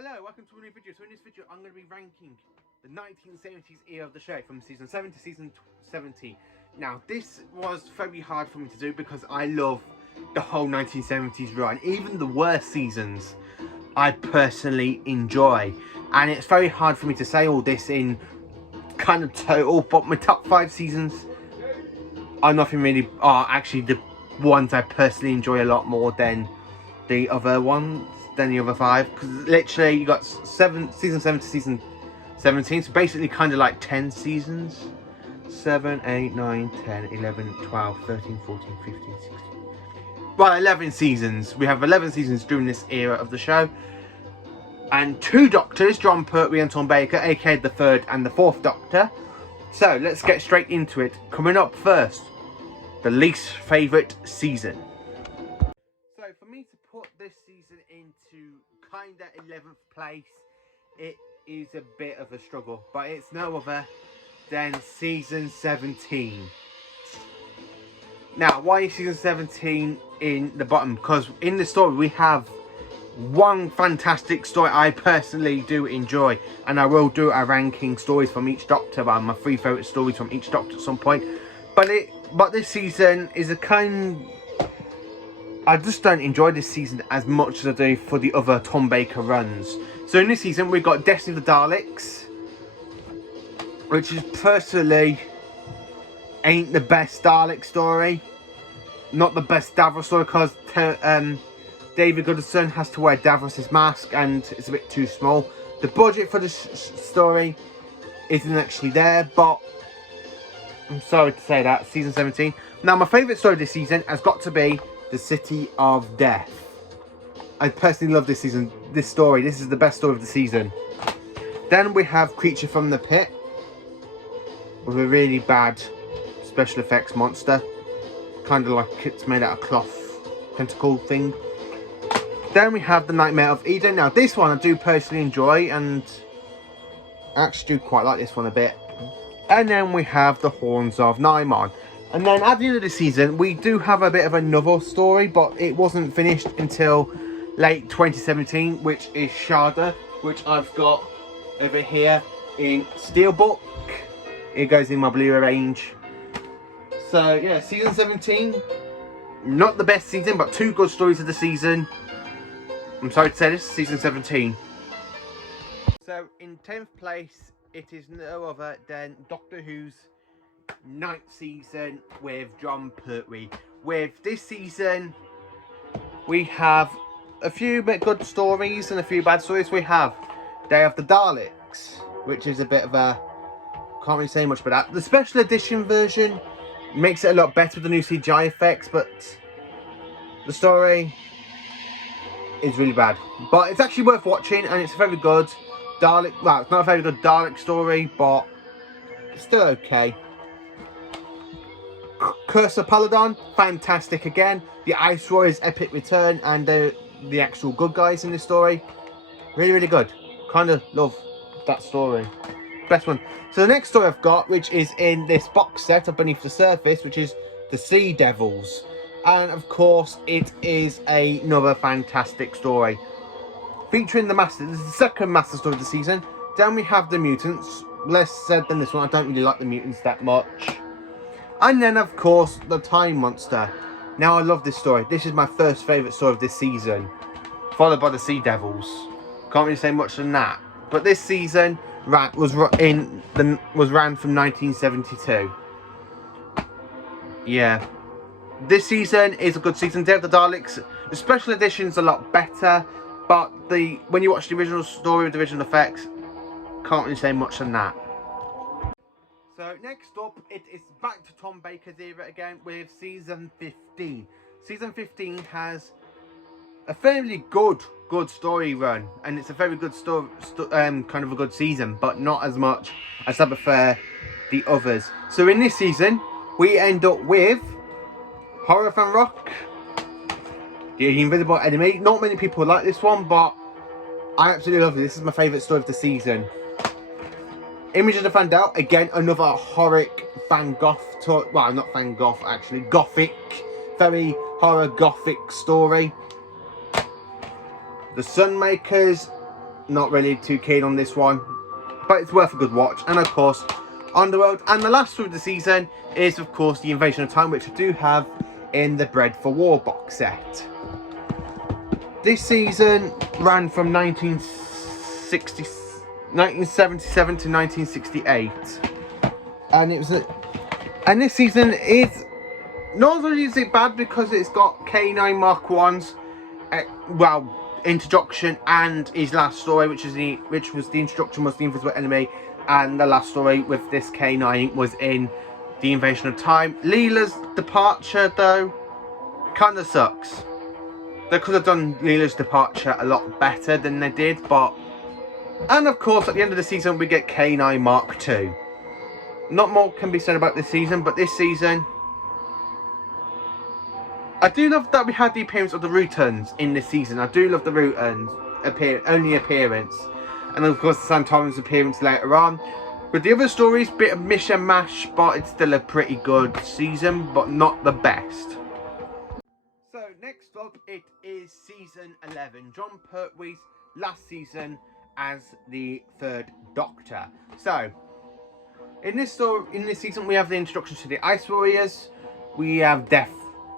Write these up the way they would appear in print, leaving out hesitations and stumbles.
Hello, welcome to a new video. So in this video I'm going to be ranking the 1970s era of the show from season 7 to season 17. Now this was very hard for me to do because I love the whole 1970s run. Even the worst seasons I personally enjoy. And it's very hard for me to say all this in kind of total, but my top 5 seasons are actually the ones I personally enjoy a lot more than the other ones. Than the other 5, because literally you got season 7 to season 17, so basically kind of like 10 seasons. 7, 8, 9, 10, 11, 12, 13, 14, 15, 16. Well, 11 seasons. We have 11 seasons during this era of the show. And 2 Doctors, Jon Pertwee and Tom Baker, aka the 3rd and the 4th Doctor. So, let's get straight into it. Coming up first, the least favourite season. So, for me to put this season into kinda 11th place, it is a bit of a struggle, but it's no other than season 17. Now, why is season 17 in the bottom? Because in the story we have one fantastic story I personally do enjoy, and I will do a ranking stories from each Doctor, but my 3 favourite stories from each Doctor at some point. But this season is I just don't enjoy this season as much as I do for the other Tom Baker runs. So in this season we've got Destiny of the Daleks, which is personally ain't the best Dalek story. Not the best Davros story, because David Goodison has to wear Davros' mask and it's a bit too small. The budget for this story isn't actually there, but I'm sorry to say that. Season 17. Now my favourite story this season has got to be The City of Death. I personally love this season, this story. This is the best story of the season. Then we have Creature from the Pit, with a really bad special effects monster. Kind of like it's made out of cloth, tentacle thing. Then we have The Nightmare of Eden. Now this one I do personally enjoy, and I actually do quite like this one a bit. And then we have The Horns of Nimon. And then at the end of the season, we do have a bit of another story, but it wasn't finished until late 2017, which is Shada, which I've got over here in Steelbook. It goes in my Blu-ray range. So yeah, season 17, not the best season, but 2 good stories of the season. I'm sorry to say this, season 17. So in 10th place, it is no other than Doctor Who's 9th season with Jon Pertwee. With this season, we have a few good stories and a few bad stories. We have Day of the Daleks, which is a bit of a, can't really say much about that. The special edition version makes it a lot better with the new CGI effects, but the story is really bad. But it's actually worth watching, and it's a very good Dalek. Well, it's not a very good Dalek story, but it's still okay. Curse of Peladon, fantastic again. The Ice Warriors' epic return, and the actual good guys in this story, really, really good. Kind of love that story. Best one. So the next story I've got, which is in this box set of Beneath the Surface, which is The Sea Devils. And of course, it is another fantastic story. Featuring the Master, this is the second Master story of the season. Then we have the Mutants. Less said than this one, I don't really like the Mutants that much. And then, of course, the Time Monster. Now, I love this story. This is my first favourite story of this season. Followed by the Sea Devils. Can't really say much than that. But this season was ran from 1972. Yeah. This season is a good season. Day of the Daleks, the special edition's a lot better. But when you watch the original story with the original effects, can't really say much than that. So next up, it is back to Tom Baker's era again with season 15. Season 15 has a fairly good story run, and it's a very good kind of a good season, but not as much as I prefer the others. So in this season, we end up with Horror Van Rock, The Invisible Enemy. Not many people like this one, but I absolutely love it. This is my favourite story of the season. Image of the Vandal, again, another horric Van Gogh, well, not Van Gogh, actually, gothic, very horror gothic story. The Sunmakers, not really too keen on this one, but it's worth a good watch. And of course, Underworld. And the last story of the season is of course the Invasion of Time, which I do have in the Bred for War box set. This season ran from 1977 to 1968, and and this season is not only is it bad because it's got K9 Mark 1's introduction and his last story, which was the introduction was the Invisible Enemy, and the last story with this K9 was in the Invasion of Time. Leela's departure though kind of sucks. They could have done Leela's departure a lot better than they did, but... And of course, at the end of the season, we get K9 Mark 2. Not more can be said about this season, but this season... I do love that we had the appearance of the Rutons in this season. I do love the Rutons' only appearance. And of course, the Santorum's appearance later on. With the other stories, bit of mish and mash, but it's still a pretty good season, but not the best. So next up, it is season 11, Jon Pertwee's last season as the Third Doctor. So in this season, we have the introduction to the Ice Warriors. We have Death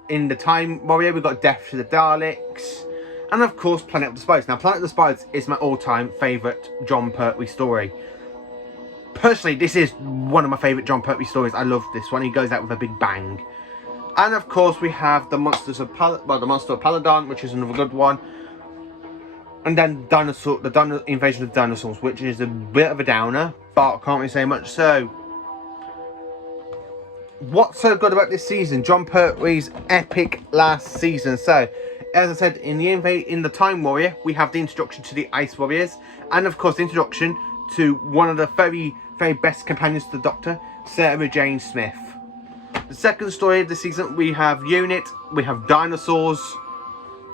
in the Time Warrior. We've got Death to the Daleks, and of course Planet of the Spiders. Now, Planet of the Spiders is my all-time favourite Jon Pertwee story. Personally, this is one of my favourite Jon Pertwee stories. I love this one. He goes out with a big bang. And of course, we have the Monster of Paladon, which is another good one. And then the Invasion of Dinosaurs, which is a bit of a downer, but I can't really say much. So, what's so good about this season? Jon Pertwee's epic last season. So, as I said, in the Time Warrior, we have the introduction to the Ice Warriors, and of course, the introduction to one of the very, very best companions to the Doctor, Sarah Jane Smith. The second story of the season, we have Unit, we have Dinosaurs.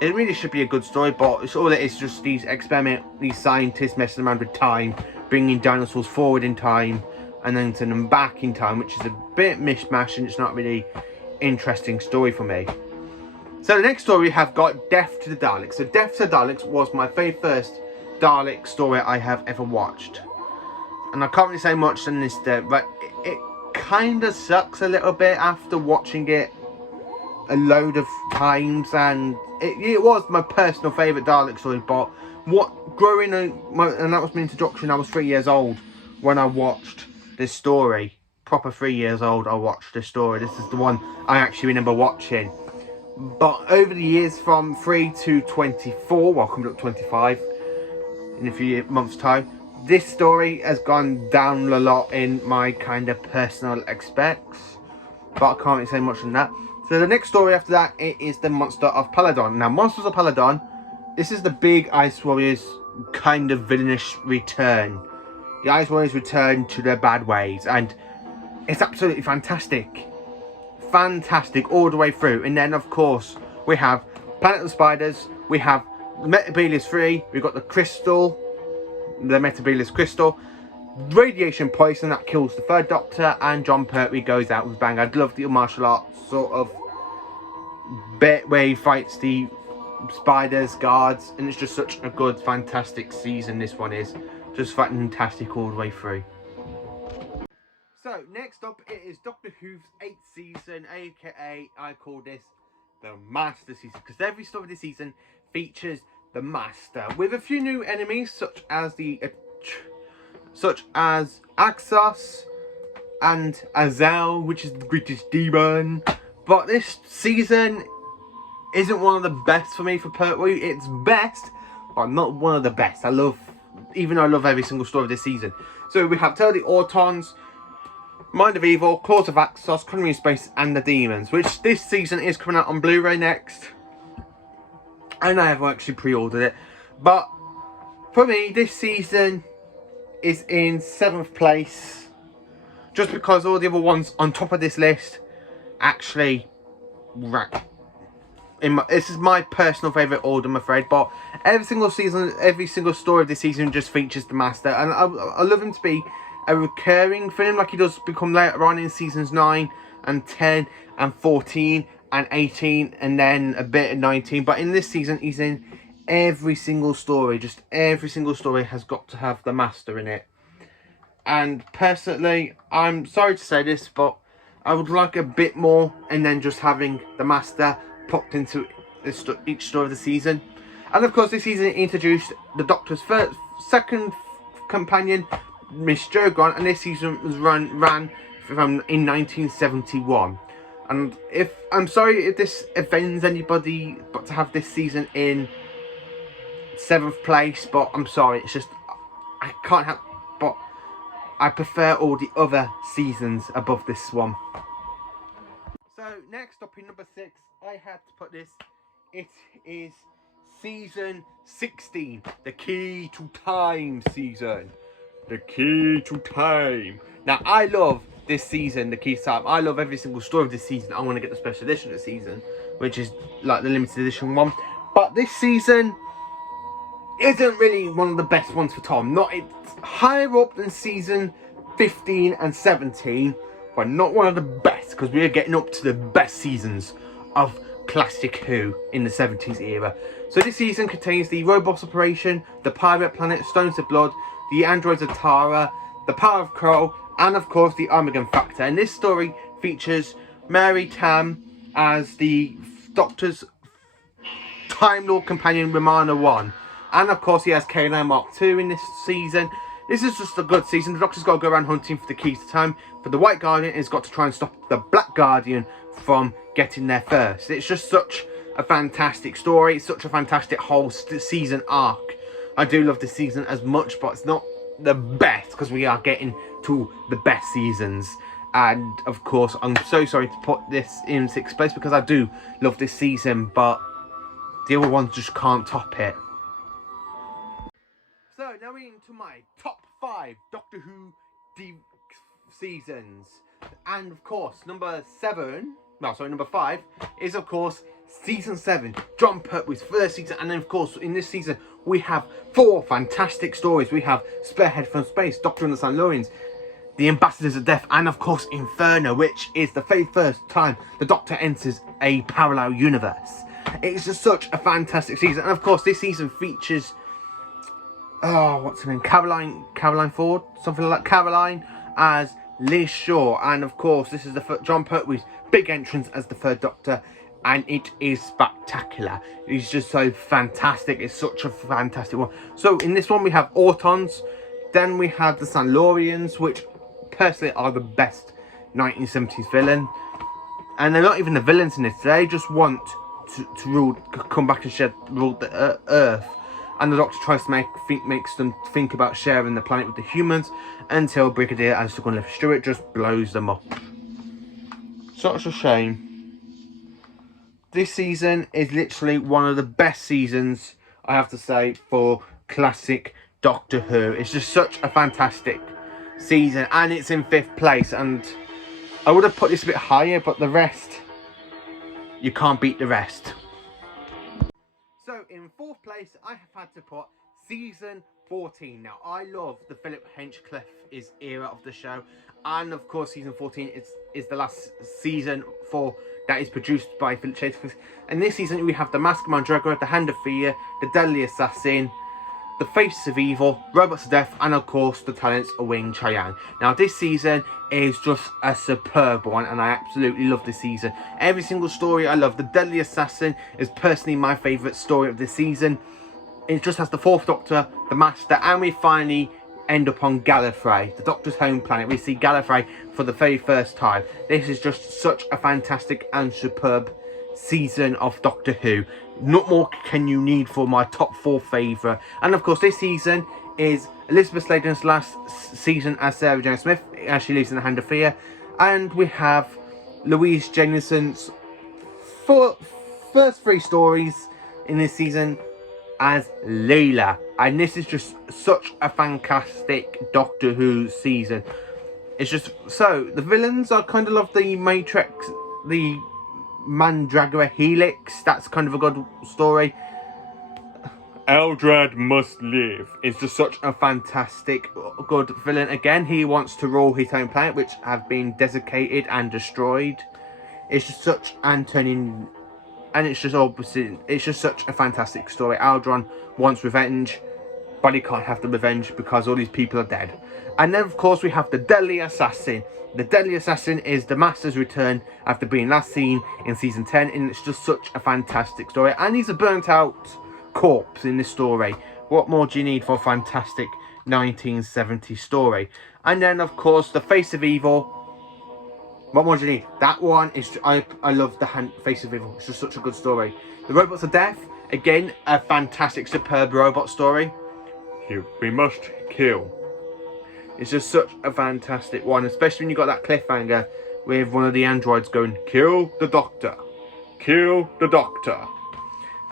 It really should be a good story, but it's all it is just these scientists messing around with time, bringing dinosaurs forward in time, and then sending them back in time, which is a bit mishmash, and it's not really interesting story for me. So the next story we have got Death to the Daleks. So Death to the Daleks was my very first Dalek story I have ever watched. And I can't really say much than this, but it kind of sucks a little bit after watching it a load of times, and it was my personal favourite Dalek story. But and that was my introduction. I was 3 years old when I watched this story. Proper 3 years old, I watched this story. This is the one I actually remember watching. But over the years, from 3 to 24, well, coming up 25 in a few months' time, this story has gone down a lot in my kind of personal aspects, but I can't really say much on that. So the next story after that, it is the Monster of Paladon. Now, Monsters of Paladon, this is the big Ice Warriors kind of villainish return. The Ice Warriors return to their bad ways, and it's absolutely fantastic. Fantastic all the way through. And then, of course, we have Planet of the Spiders, we have Metebelis 3, we've got the Crystal, the Metebelis Crystal, radiation poison that kills the Third Doctor, and Jon Pertwee goes out with a bang. I'd love the martial arts sort of bit where he fights the spiders, guards, and it's just such a good, fantastic season this one is. Just fantastic all the way through. So, next up, it is Doctor Who's 8th season, aka I call this the Master season, because every story of the season features the Master, with a few new enemies such as Axos and Azel, which is the British demon. But this season isn't one of the best for me for Pertwee. It's best, but not one of the best. Even though I love every single story of this season. So we have Tale of the Autons, Mind of Evil, Claws of Axos, Connery in Space, and The Demons, which this season is coming out on Blu-ray next. And I haven't actually pre-ordered it. But for me, this season is in 7th place. Just because all the other ones on top of this list actually rank. This is my personal favourite order, I'm afraid. But every single season, every single story of this season just features the Master. And I love him to be a recurring film, like he does become later on in seasons 9 and 10 and 14 and 18 and then a bit of 19. But in this season, he's in every single story, just every single story has got to have the Master in it. And personally, I'm sorry to say this, but I would like a bit more, and then just having the Master popped into each story of the season. And of course, this season introduced the Doctor's second companion, Miss Jo Grant, and this season was ran in 1971. And I'm sorry if this offends anybody, but to have this season in 7th place, but I'm sorry, it's just I can't have, but I prefer all the other seasons above this one. So next up in number 6, I had to put this. It is season 16, the Key to Time season. The Key to Time. Now I love this season, the Key to Time. I love every single story of this season. I want to get the special edition of the season, which is like the limited edition one. But this season isn't really one of the best ones for Tom. It's higher up than season 15 and 17, but not one of the best, because we are getting up to the best seasons of classic Who in the 70s era. So this season contains the Robots Operation, the Pirate Planet, Stones of Blood, the Androids of Tara, the Power of Kroll, and of course the Armageddon Factor. And this story features Mary Tamm as the Doctor's Time Lord companion Romana 1. And of course he has K9 Mark II in this season. This is just a good season. The Doctor's got to go around hunting for the keys to time. For the White Guardian, he's got to try and stop the Black Guardian from getting there first. It's just such a fantastic story. It's such a fantastic whole season arc. I do love this season as much, but it's not the best, because we are getting to the best seasons. And of course, I'm so sorry to put this in 6th place, because I do love this season, but the other ones just can't top it. So now we're into my top 5 Doctor Who seasons. And of course, number 5 is of course season 7, Jon Pertwee's first season. And then of course in this season we have 4 fantastic stories. We have Spearhead from Space, Doctor and the Silurians, The Ambassadors of Death, and of course Inferno, which is the very first time the Doctor enters a parallel universe. It's just such a fantastic season. And of course this season features what's her name? Caroline Ford, something like that. Caroline as Liz Shaw, and of course this is Jon Pertwee's big entrance as the 3rd Doctor, and it is spectacular. It's just so fantastic. It's such a fantastic one. So in this one we have Autons, then we have the Silurians, which personally are the best 1970s villain, and they're not even the villains in this. They just want to come back and rule the Earth. And the Doctor tries to makes them think about sharing the planet with the humans, until Brigadier Anson Stewart just blows them up. Such a shame. This season is literally one of the best seasons, I have to say, for classic Doctor Who. It's just such a fantastic season, and it's in 5th place. And I would have put this a bit higher, but the rest, you can't beat the rest. So in 4th place, I have had to put season 14. Now I love the Philip Hinchcliffe era of the show, and of course season 14 is the last season that is produced by Philip Hinchcliffe. And this season we have the Mask of Mandragora, the Hand of Fear, the Deadly Assassin, the Faces of Evil, Robots of Death, and of course the Talents of Wing Chai-Yang. Now this season is just a superb one, and I absolutely love this season. Every single story I love. The Deadly Assassin is personally my favourite story of the season. It just has the 4th Doctor, the Master, and we finally end up on Gallifrey, the Doctor's home planet. We see Gallifrey for the very first time. This is just such a fantastic and superb season of Doctor Who. Not more can you need for my top 4 favourite. And of course this season is Elizabeth Sladen's last season as Sarah Jane Smith, as she lives in the Hand of Fear. And we have Louise Jenkinson's first 3 stories in this season as Leela. And this is just such a fantastic Doctor Who season. It's just, so the villains are kind of like the Matrix, the Mandragora Helix. That's kind of a good story. Eldrad Must Live is just such a fantastic good villain. Again, he wants to rule his own planet, which have been desiccated and destroyed. It's just such Antonin and it's just such a fantastic story. Aldron wants revenge, but he can't have the revenge because all these people are dead. And then of course we have the Deadly Assassin. The Deadly Assassin is the Master's return after being last seen in season 10, and it's just such a fantastic story. And he's a burnt out corpse in this story. What more do you need for a fantastic 1970s story? And then of course the Face of Evil. What more do you need? That one is, I love the Face of Evil. It's just such a good story. The Robots of Death, again, a fantastic, superb robot story. We must kill. It's just such a fantastic one, especially when you got that cliffhanger with one of the androids going, "Kill the Doctor, kill the Doctor."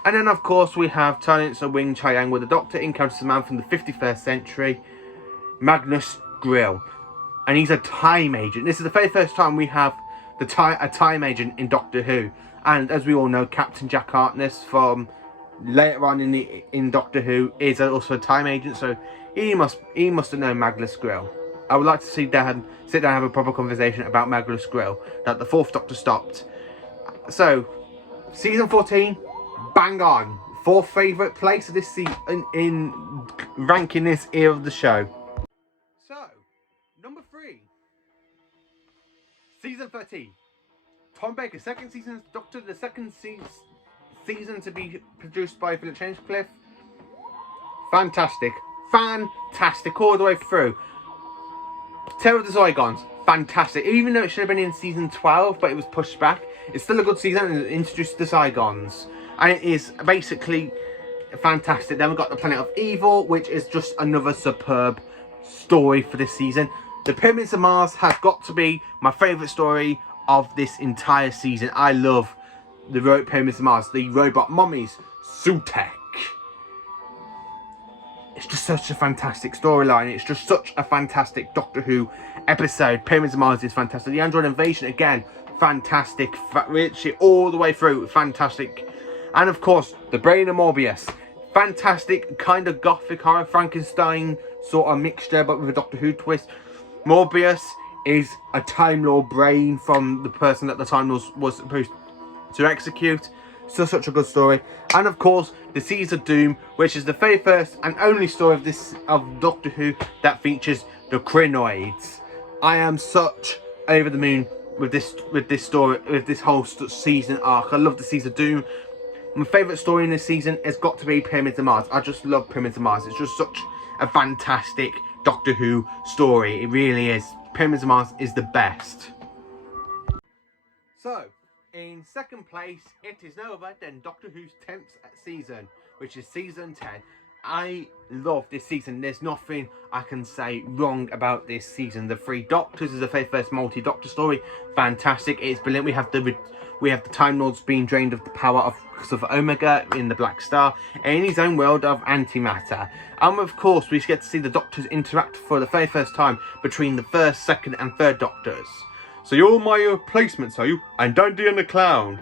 And then of course we have Talents of Wing Chiang, where the Doctor encounters a man from the 51st century, Magnus Grill, and he's a time agent. This is the very first time we have a time agent in Doctor Who, and as we all know, Captain Jack Harkness from later on in Doctor Who is also a time agent, so he must have known Magnus Grill. I would like to sit down and have a proper conversation about Magnus Grill that the 4th Doctor stopped. So, season 14, bang on. 4th favourite place of this season in ranking this era of the show. So, number 3, season 13. Tom Baker, second season as Doctor, the second season to be produced by Philip Hinchcliffe. Fantastic all the way through. Terror of the Zygons, fantastic. Even though it should have been in season 12, but it was pushed back, it's still a good season, and it introduced the Zygons, and it is basically fantastic. Then we've got the Planet of Evil, which is just another superb story for this season. The Pyramids of Mars has got to be my favourite story of this entire season. I love the Pyramids of Mars, the robot mummies, Sutekh. It's just such a fantastic storyline. It's just such a fantastic Doctor Who episode. Pyramids of Mars is fantastic. The Android Invasion, again, fantastic. Literally all the way through, fantastic. And of course, The Brain of Morbius. Fantastic, kind of gothic horror, Frankenstein sort of mixture, but with a Doctor Who twist. Morbius is a Time Lord brain from the person that the Time Lord was supposed to execute. Still such a good story. And of course, The Seeds of Doom, which is the very first and only story of Doctor Who that features the Krynoids. I am such over the moon with this story, with this whole season arc. I love The Seeds of Doom. My favourite story in this season has got to be Pyramids of Mars. I just love Pyramids of Mars. It's just such a fantastic Doctor Who story. It really is. Pyramids of Mars is the best. So, in second place, it is no other than Doctor Who's 10th season, which is season 10. I love this season. There's nothing I can say wrong about this season. The Three Doctors is the very first multi-Doctor story. Fantastic. It's brilliant. We have the Time Lords being drained of the power of Omega in the Black Star, and in his own world of antimatter. And of course, we get to see the Doctors interact for the very first time between the first, second, and third Doctors. So you're my replacements, are you? And Dundee and the Clown.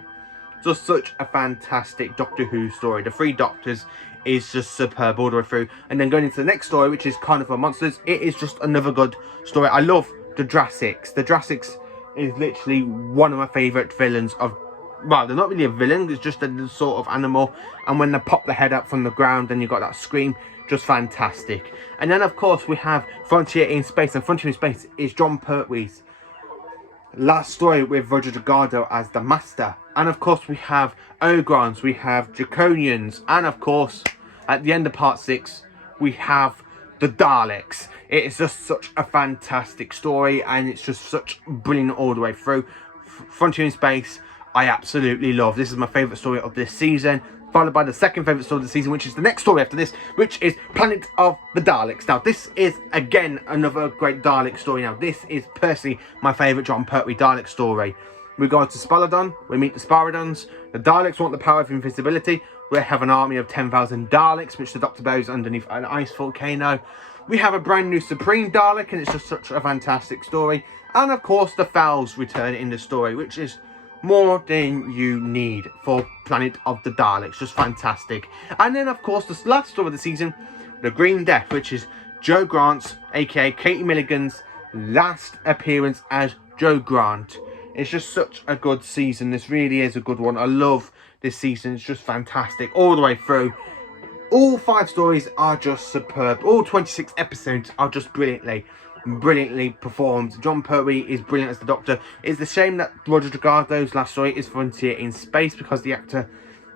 Just such a fantastic Doctor Who story. The Three Doctors is just superb all the way through. And then going into the next story, which is Carnival Monsters, it is just another good story. I love the Drassics. The Drassics is literally one of my favourite villains of... Well, they're not really a villain, it's just a sort of animal. And when they pop the head up from the ground and you got that scream, just fantastic. And then, of course, we have Frontier in Space. And Frontier in Space is Jon Pertwee's last story with Roger Delgado as the Master. And of course we have Ogrons, we have Draconians, and of course at the end of part 6 we have the Daleks. It is just such a fantastic story, and it's just such brilliant all the way through. Frontier in Space I absolutely love. This is my favourite story of this season, followed by the second favourite story of the season, which is the next story after this, which is Planet of the Daleks. Now, this is, again, another great Dalek story. Now, this is personally my favourite Jon Pertwee Dalek story. We go to Spaladon, we meet the Sparadons. The Daleks want the power of invisibility. We have an army of 10,000 Daleks, which the Doctor buries underneath an ice volcano. We have a brand new Supreme Dalek, and it's just such a fantastic story. And, of course, the Fells return in the story, which is more than you need for Planet of the Daleks. Just fantastic. And then, of course, the last story of the season, The Green Death, which is Jo Grant's, aka Katie Milligan's, last appearance as Jo Grant. It's just such a good season. This really is a good one. I love this season. It's just fantastic all the way through. All 5 stories are just superb. All 26 episodes are just brilliantly performed. Jon Pertwee is brilliant as the Doctor. It's a shame that Roger Delgado's last story is Frontier in Space, because the actor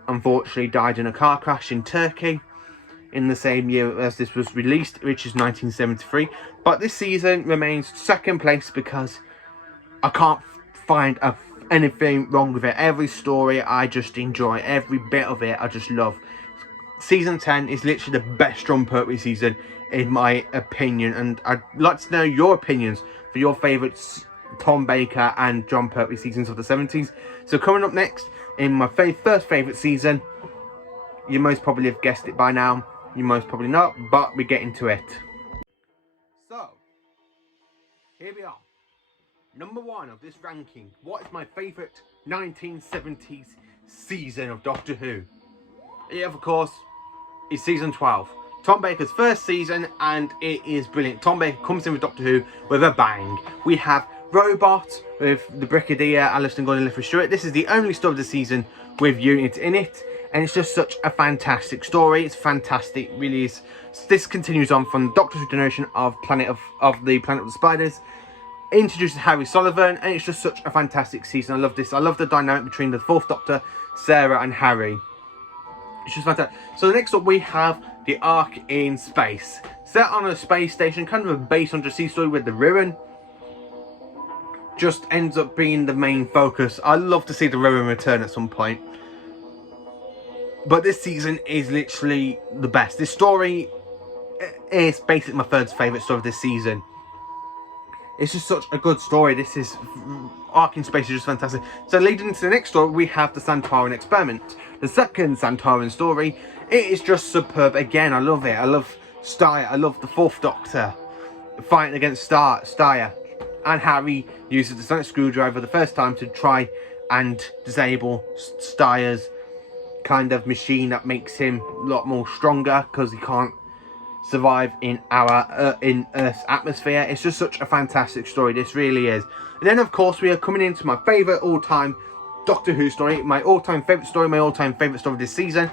unfortunately died in a car crash in Turkey in the same year as this was released, which is 1973. But this season remains second place because I can't find anything wrong with it. Every story I just enjoy, every bit of it I just love. Season 10 is literally the best Jon Pertwee season in my opinion, and I'd like to know your opinions for your favourites Tom Baker and Jon Pertwee seasons of the 70s. So coming up next in my first favourite season, you most probably have guessed it by now, you most probably not, but we get into it. So here we are, number 1 of this ranking. What is my favourite 1970s season of Doctor Who? It, of course, is season 12. Tom Baker's first season, and it is brilliant. Tom Baker comes in with Doctor Who with a bang. We have Robot with the Brigadier, Alison Gordon, Lithra Stewart. This is the only story of the season with Unit in it, and it's just such a fantastic story. It's fantastic, it really is. This continues on from Doctor Who generation of the Planet of the Spiders. Introduces Harry Sullivan, and it's just such a fantastic season. I love this. I love the dynamic between the 4th Doctor, Sarah, and Harry. It's just fantastic. So next up we have the Ark in Space. Set on a space station, kind of a base undersea story with the Ruin. Just ends up being the main focus. I'd love to see the Ruin return at some point. But this season is literally the best. This story is basically my third favourite story of this season. It's just such a good story. This is Ark in Space is just fantastic. So leading into the next story, we have the Santoran Experiment. The second Santoran story, it is just superb. Again, I love it. I love Steyer. I love the 4th Doctor fighting against Steyer. And Harry uses the sonic screwdriver the first time to try and disable Steyer's kind of machine that makes him a lot more stronger, because he can't survive in Earth's atmosphere. It's just such a fantastic story. This really is. And then, of course, we are coming into my favourite all-time Doctor Who story, my all-time favourite story, my all-time favourite story of this season,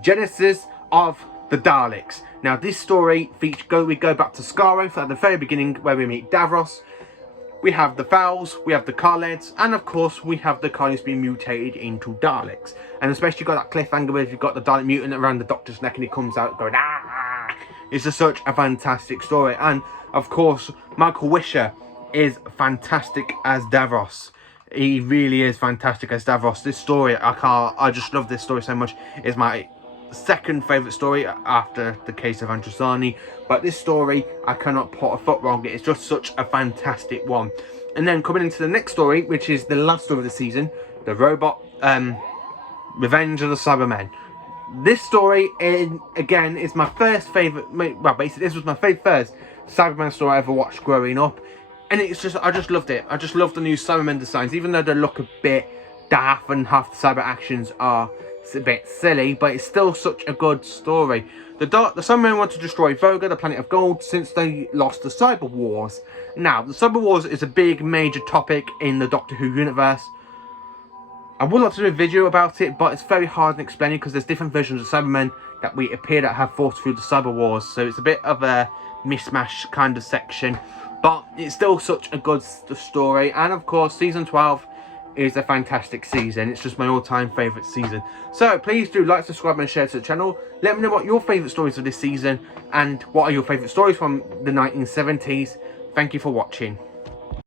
Genesis of the Daleks. Now, this story we go back to Skaro at the very beginning, where we meet Davros. We have the Fowls, we have the Kaleds, and of course we have the Kaleds being mutated into Daleks. And especially got that cliffhanger where you've got the Dalek mutant around the Doctor's neck and he comes out going, ah! It's just such a fantastic story. And of course, Michael Wisher is fantastic as Davros. He really is fantastic as Davros. This story, I just love this story so much. It's my second favourite story after the case of Androsani. But this story, I cannot put a foot wrong. It's just such a fantastic one. And then coming into the next story, which is the last story of the season, the Robot, Revenge of the Cybermen. This story, again, is my first favourite, well, basically this was my first Cyberman story I ever watched growing up. And it's just, I just loved it. I just love the new Cybermen designs, even though they look a bit daft and half the cyber actions are a bit silly, but it's still such a good story. The Cybermen want to destroy Voga, the planet of gold, since they lost the Cyber Wars. Now, the Cyber Wars is a big, major topic in the Doctor Who universe. I would like to do a video about it, but it's very hard in explaining because there's different versions of Cybermen that we appear that have fought through the Cyber Wars, so it's a bit of a mishmash kind of section. But it's still such a good story, and of course, season 12 is a fantastic season. It's just my all-time favourite season. So please do like, subscribe and share to the channel. Let me know what your favourite stories of this season, and what are your favourite stories from the 1970s. Thank you for watching.